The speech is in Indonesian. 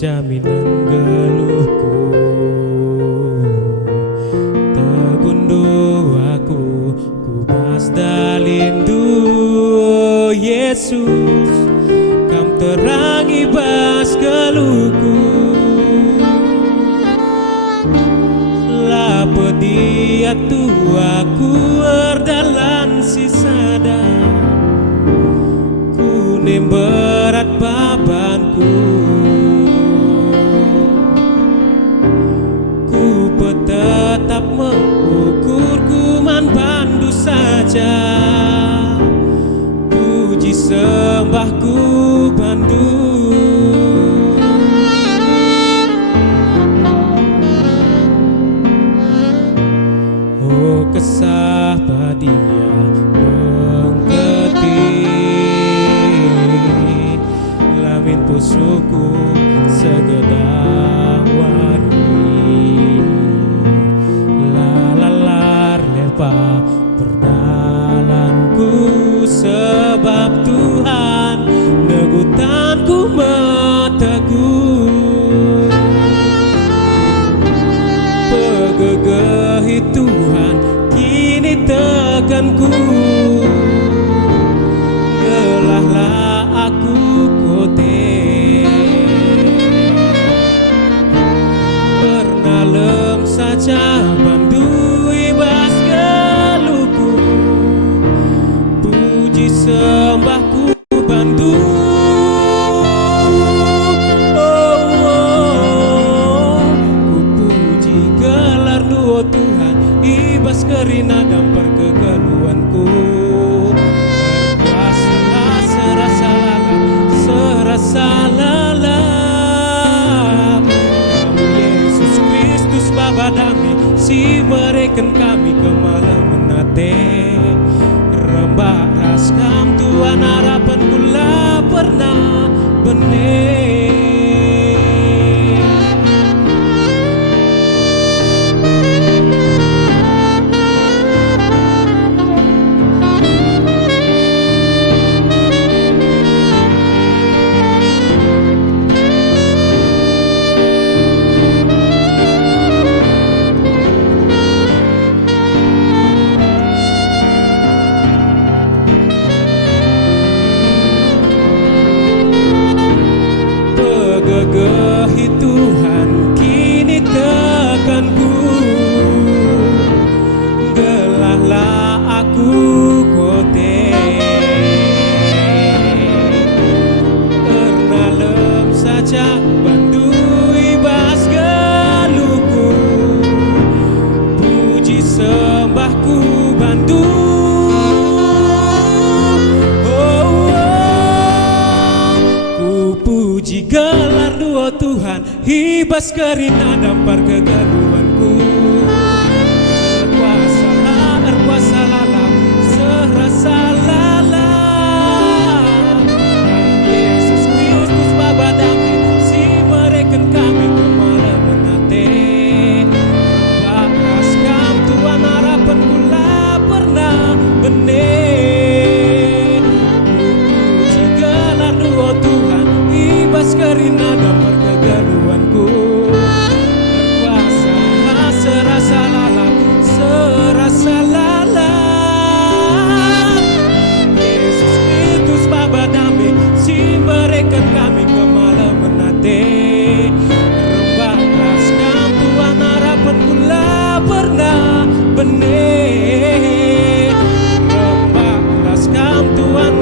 jaminan geluhku. Tegundo aku kubas dalindu, oh Yesus, kam terangi bas geluhku. La pedia aku erdalan sisada, kuning berat babanku. Ku tetap mengukur kuman bandu saja, puji sembahku bandu. Oh kesah padia menggeti lamin pusuku segedang wani. Lalalar lepa perdalanku, sebab Tuhan negutanku meteguh. Pegegehi Tuhan kini tekanku, gelahlah aku kote. Pernah lem saja bandui bas geluhku, puji sembahku bandu. Oh Tuhan, ibas kerina dampar kegaluanku. Berkuasalah serasa lala, serasa lala. Kamu Yesus Kristus Bapa dami, si mereken kami kemalam menate. Rembak raskam Tuhan harapan kula pernah benih. Pegegehi Tuhan kini tekanku, gelahlah aku kote. Pernah lem saja bandui bas geluhku, puji sembahku bandu. Puji gelar duo Tuhan, hibas kerina dampar kegaluanku. Berkuasalah serasa lala. Yesus Kristus Bapa dami, si mereken kami kemalam menate. Rembak raskam Tuhan harapan kula pernah benih. Puji gelar duo Tuhan, ibas kerina dampar kegaluanku. Berkuasalah serasa lala, serasa lala. Yesus Kristus Bapa dami, si mereken kami kemalam menate. Rembak raskam Tuhan harapan kula pernah benih. Rembak raskam Tuhan